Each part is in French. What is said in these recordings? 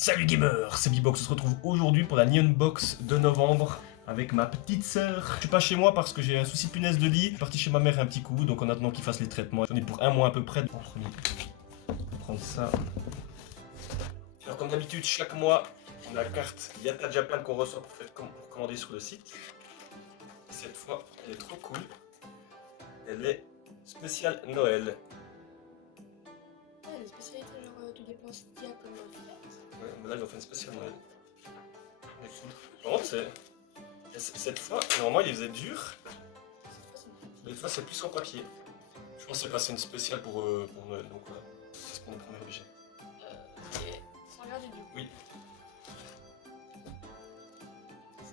Salut gamers, c'est Bibox, on se retrouve aujourd'hui pour la Neon Box de novembre avec ma petite sœur. Je suis pas chez moi parce que j'ai un souci de punaise de lit. Je suis parti chez ma mère un petit coup, donc en attendant qu'il fasse les traitements. J'en ai pour un mois à peu près. On va prendre ça. Alors comme d'habitude, chaque mois, on a la carte Yata Japan qu'on reçoit pour commander sur le site. Et cette fois, elle est trop cool. Elle est spéciale Noël. Ouais, les spécialités, genre tous les plans Stia comme Ouais, mais là, ils ont fait une spéciale Noël. Mais cool. Par contre, cette fois, normalement, il faisait dur. Mais cette fois, c'est plus en papier. Je pense que c'est passé une spéciale pour Noël, donc voilà. C'est pour le premier objet. Et sans regarder du coup. Oui.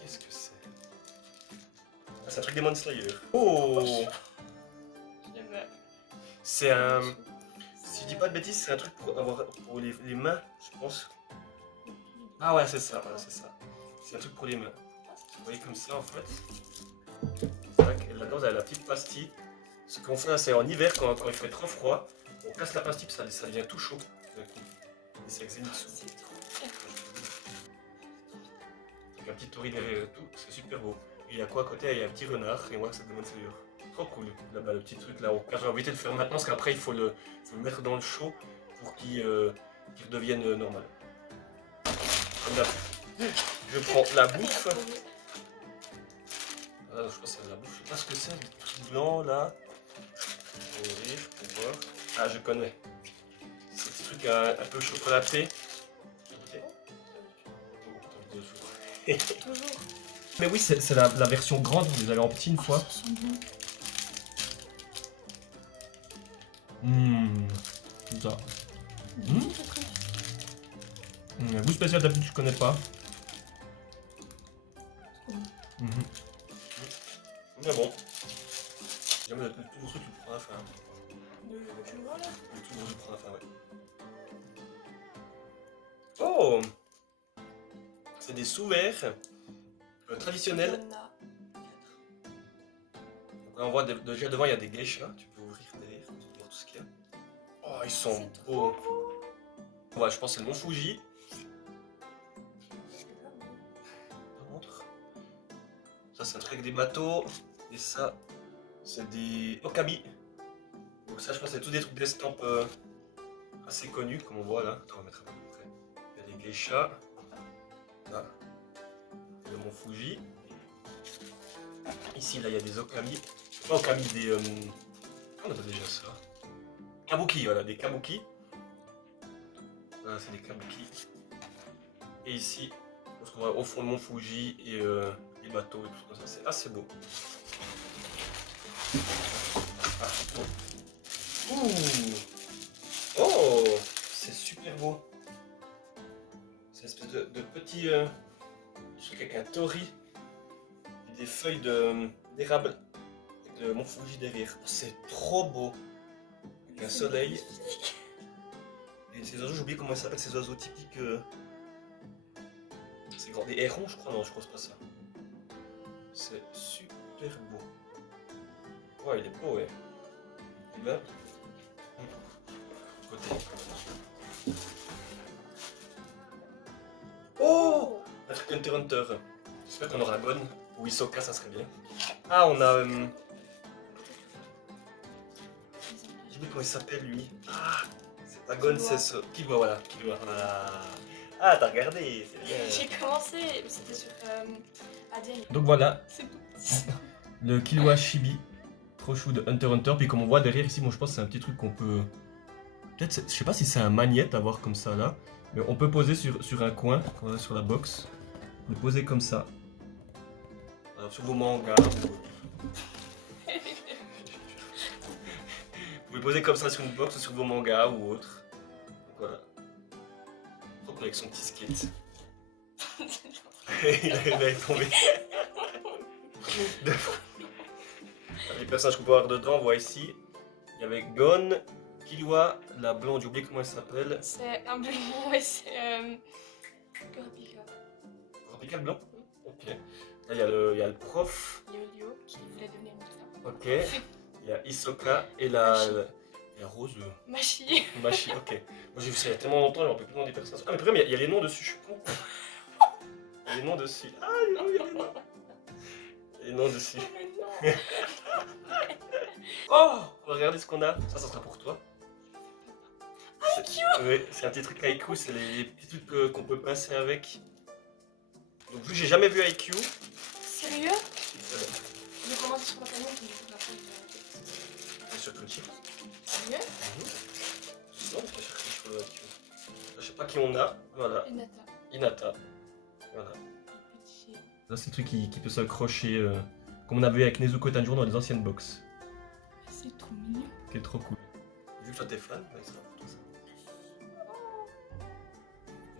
Qu'est-ce que c'est? Ah, c'est un truc Demon Slayer. Oh! J'aime. C'est un... Si je dis pas de bêtises, c'est un truc pour avoir pour les mains, je pense. Ah ouais, c'est ça, voilà, c'est ça. C'est un truc pour les mains. Vous voyez comme ça en fait. Tac, et là-dedans, vous avez la petite pastille. Ce qu'on fait, c'est en hiver, quand il fait trop froid, on casse la pastille, puis ça devient tout chaud. Et c'est avec Zenitsu. Avec un petit tori derrière et tout, c'est super beau. Et il y a quoi à côté? Il y a un petit renard, et moi, c'est Demon Slayer. Trop cool, là-bas, le petit truc là-haut. J'ai envie de le faire maintenant, parce qu'après, il faut le mettre dans le chaud pour qu'il redevienne normal. Comme là, je prends la bouffe. Ah, je pense que c'est la bouffe, je sais pas ce que c'est, le truc blanc là. Je vais ouvrir pour voir. Ah, je connais. C'est ce truc un peu chocolaté. Toujours. Mais oui, c'est la version grande, vous allez en petit une fois. Ça sent bon. Comme ça. La bouffe spéciale d'habitude, je connais pas. Mais bon. Jamais le tout gros truc, tu le prends à la fin. Tu le vois là? Le tout gros, tu le prends à la fin, ouais. Oh! C'est des sous-verres traditionnels. Il y en a 4. Donc là, on voit déjà devant, il y a des geishas. Tu peux ouvrir derrière pour voir tout ce qu'il y a. Oh, ils sont C'est beaux. trop beau. Ouais, je pense que c'est le Mont Fuji. Je montre. Ça, c'est un truc avec des bateaux. Et ça, c'est des okami. Donc ça, je pense que c'est tous des trucs d'estampes assez connus, comme on voit là. Attends, on va mettre un peu plus près. Il y a des geishas. Là, le Mont Fuji. Ici, là, il y a des okami. Pas okami, des... on appelle déjà ça? Kabuki, voilà, des kabuki. Voilà, c'est des kabuki. Et ici, je pense qu'on va au fond de Mont Fuji et les bateaux et tout comme ça. C'est assez beau. Ah, oh. Ouh. Oh, c'est super beau. C'est une espèce de petit truc avec un tori et des feuilles d'érable avec le Mont Fuji derrière. Oh, c'est trop beau. Avec un soleil. Et ces oiseaux, j'ai oublié comment ils s'appellent, ces oiseaux typiques. C'est grand. Des hérons, je crois. Non, je crois que c'est pas ça. C'est super beau. Ouais, il est beau, ouais. Et ben. Côté. Oh! Un truc Hunter x Hunter. J'espère qu'on aura Gon ou Hisoka, ça serait bien. Ah, on a. J'ai oublié comment il s'appelle lui. Ah! C'est pas Gon, c'est ce. Killua, voilà. Killua. Ah, t'as regardé, c'est bien. J'ai commencé, mais c'était sur ADN. Donc voilà, C'est tout. le Killua Chibi, trop chou de Hunter x Hunter. Puis comme on voit derrière ici, moi je pense que c'est un petit truc qu'on peut... Peut-être, je sais pas si c'est un magnète à voir comme ça là. Mais on peut poser sur un coin, quand on est sur la box. Le poser comme ça. Alors, sur vos mangas. Vous pouvez poser comme ça sur une box ou sur vos mangas ou autre. Donc voilà. Trop cool avec son petit skate. il est tombé. Les personnages qu'on peut avoir dedans, on voit ici. Il y avait Gon, Killua, la blonde, j'ai oublié comment elle s'appelle. C'est un blond, ouais, c'est Kurapika. Kurapika le blanc? Ok. Là il y a le prof. Il y a Lio qui voulait devenir médecin. Ok. Il y a Hisoka et Et un rose. Machi. Machi, ok. Moi j'ai vu ça il y a tellement longtemps, j'en peux plus demander personne. Ah mais quand même, il y a les noms dessus, je suis con. Il y a les noms dessus. Ah, il y a les noms. Il y a les noms dessus. Mais non. Oh, on va regarder ce qu'on a. Ça sera pour toi. IQ. Oui, c'est un petit truc IQ, c'est les petits trucs qu'on peut pincer avec. Donc vu que j'ai jamais vu IQ, Sérieux? Je commence sur ma canne, puis je vais c'est sur Crunchy. Sérieux? Non, c'est pas sur Crunchy IQ. Je sais pas qui on a. Voilà, Et Nata. Hinata. Voilà. Petit. Là, c'est le truc qui peut s'accrocher, comme on avait avec Nezuko Tanjiro dans les anciennes box. C'est trop mignon. Qui est trop cool. Vu que toi t'es fan, ouais, ça va pour toi ça.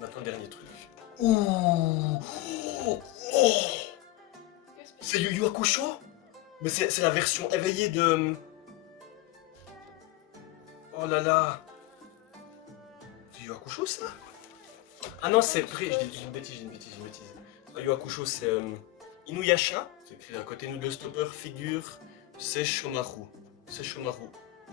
Maintenant, le dernier truc. Ouh! Oh! C'est Yu Yu Hakusho? Mais c'est la version éveillée de... Oh là là! C'est Yu Yu Hakusho ça? Ah non, c'est... J'ai une bêtise. Yu Yu Hakusho, c'est Inuyasha. C'est écrit à côté nous deux stoppers, figure, c'est Shomaru. Je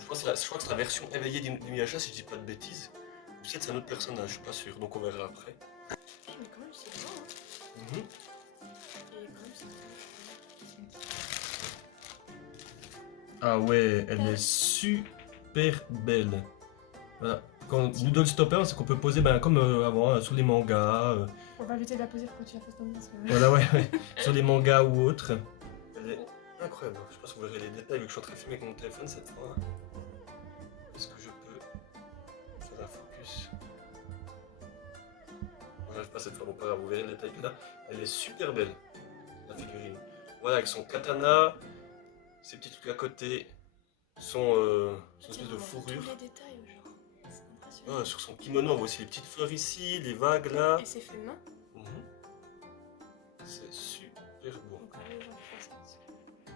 crois que c'est la version éveillée d'Inuyasha si je dis pas de bêtises. Ou peut-être c'est un autre personnage, je suis pas sûr, donc on verra après. Mais quand même, c'est beau, hein. Et quand même, c'est Ah ouais, elle est super belle. Voilà. Quand Noodle Stopper, c'est qu'on peut poser comme avant sur les mangas. On va éviter de la poser pour que tu la fasses dans le Voilà, ouais. Sur les mangas ou autres. Elle est incroyable. Je sais pas si vous verrez les détails vu que je suis en train de filmer avec mon téléphone cette fois. Est-ce que je peux faire un focus? J'arrive pas cette fois, bon pas grave, vous verrez le détail que là. Elle est super belle, la figurine. Voilà, avec son katana, ses petits trucs à côté, son espèce de fourrure. Tous les détails, genre. C'est impressionnant. Ah, sur son kimono, on voit aussi les petites fleurs ici, les vagues là. Et c'est fait main. C'est super beau. Donc, les gens qui font ça.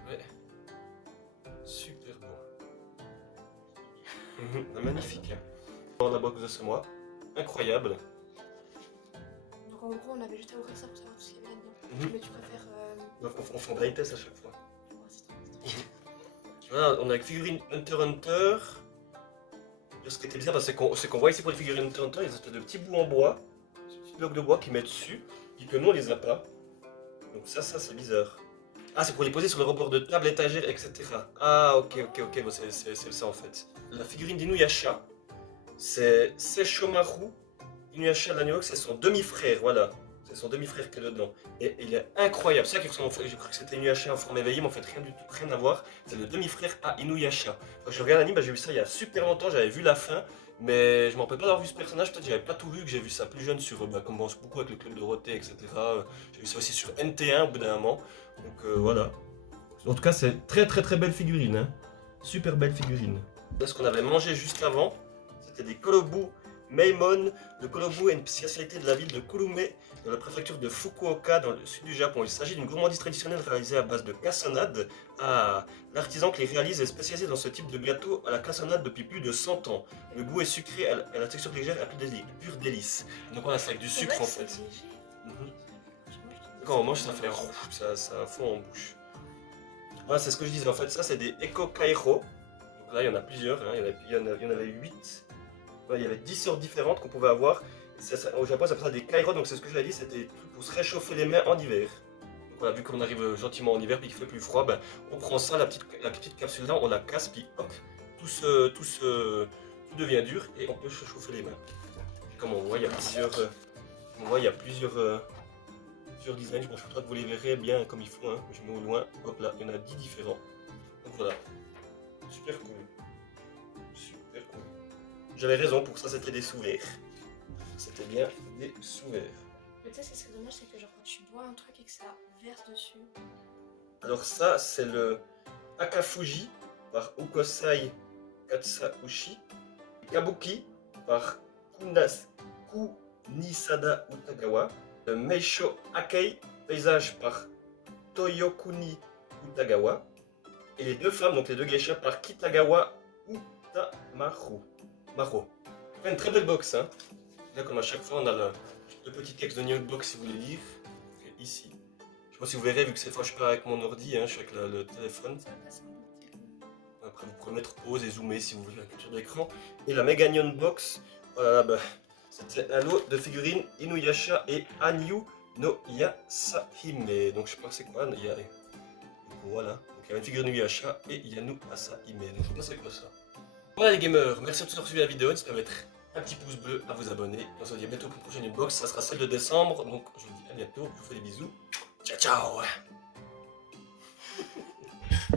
Ouais. Super beau. Magnifique. Dans la box de ce mois. Incroyable. Donc, en gros, on avait juste à ouvrir ça pour savoir tout ce qu'il y avait là-dedans. Mais tu préfères. Donc on fait un blind test à chaque fois. Ouais, c'est trop. Voilà, on a avec figurine Hunter x Hunter. Ce qui était bizarre, c'est qu'on voit ici pour les figurines Hunter x Hunter, il y a des espèces de petits bouts en bois, des petits blocs de bois qui mettent dessus, et que nous on les a pas. Donc ça c'est bizarre. Ah, c'est pour les poser sur le rebord de table, étagère, etc. Ah, ok, bon, c'est ça en fait. La figurine d'Inuyasha, c'est Sesshomaru. Inuyasha de l'anime, c'est son demi-frère, voilà. C'est son demi-frère qui est dedans. Et il est incroyable. C'est ça qui ressemble. J'ai cru que c'était Inuyasha en forme éveillée, mais en fait rien du tout, rien à voir. C'est le demi-frère à Inuyasha. Quand je regarde l'anime, j'ai vu ça il y a super longtemps, j'avais vu la fin, mais je me rappelle pas d'avoir vu ce personnage. Peut-être que j'avais pas tout vu, que j'ai vu ça plus jeune sur, comme beaucoup avec le Club Dorothée, etc. J'ai vu ça aussi sur NT1 au bout d'un moment. Donc voilà. En tout cas, c'est très belle figurine. Hein. Super belle figurine. Là, ce qu'on avait mangé juste avant, c'était des kolobu Meimon. Le kolobu est une spécialité de la ville de Kurume, dans la préfecture de Fukuoka, dans le sud du Japon. Il s'agit d'une gourmandise traditionnelle réalisée à base de cassonade. Ah, l'artisan qui les réalise est spécialisé dans ce type de gâteau à la cassonade depuis plus de 100 ans. Le goût est sucré et la texture légère est pure délice. Donc voilà, c'est avec du sucre en fait. Quand on mange, ça fait ça fond en bouche. Voilà, c'est ce que je disais. En fait, ça, c'est des Eko Kairo. Donc là, il y en a plusieurs. Hein. Il y en avait 8. Voilà, il y avait 10 sortes différentes qu'on pouvait avoir. Au Japon, ça s'appelle ça des Kairo. Donc, c'est ce que j'avais dit. C'était des trucs pour se réchauffer les mains en hiver. Donc, voilà, vu qu'on arrive gentiment en hiver puis qu'il fait plus froid, ben, on prend ça, la petite capsule là, on la casse, puis hop, tout devient dur et on peut se chauffer les mains. Et comme on voit, il y a plusieurs. Design, je pense que vous les verrez bien comme il faut, hein. Je mets au loin, hop là, il y en a 10 différents. Donc voilà, super cool. J'avais raison, pour ça c'était des sous-verts. C'était bien des sous-verts. Mais tu sais, ce qui serait dommage, c'est que genre quand tu bois un truc et que ça verse dessus. Alors ça, c'est le Akafuji par Ukosai Katsaushi. Kabuki par Kunisada Utagawa. Le Meisho Akei, paysage par Toyokuni Utagawa. Et les deux femmes, donc les deux geishas par Kitagawa Utamaru. C'est une très belle box, hein. Là, comme à chaque fois, on a le petit texte de New Box si vous voulez lire. Ici. Je sais pas si vous verrez, vu que cette fois je suis pas avec mon ordi, hein, je suis avec le téléphone. Ça va passer un peu. Donc Après vous pouvez mettre pause et zoomer si vous voulez la capture d'écran. Et la Meganion Box, voilà, bah, c'était un lot de figurines Inuyasha et Hanyu no Yasahime. Donc je sais pas c'est quoi, il y a... Voilà, donc il y a une figurine Inuyasha et Yanu Asahime. Donc je sais pas c'est quoi ça. Voilà les gamers, merci à tous d'avoir suivi la vidéo, n'hésitez pas à mettre un petit pouce bleu, à vous abonner. Et on se dit à bientôt pour une prochaine unbox, ça sera celle de décembre. Donc je vous dis à bientôt, je vous fais des bisous. Ciao ciao.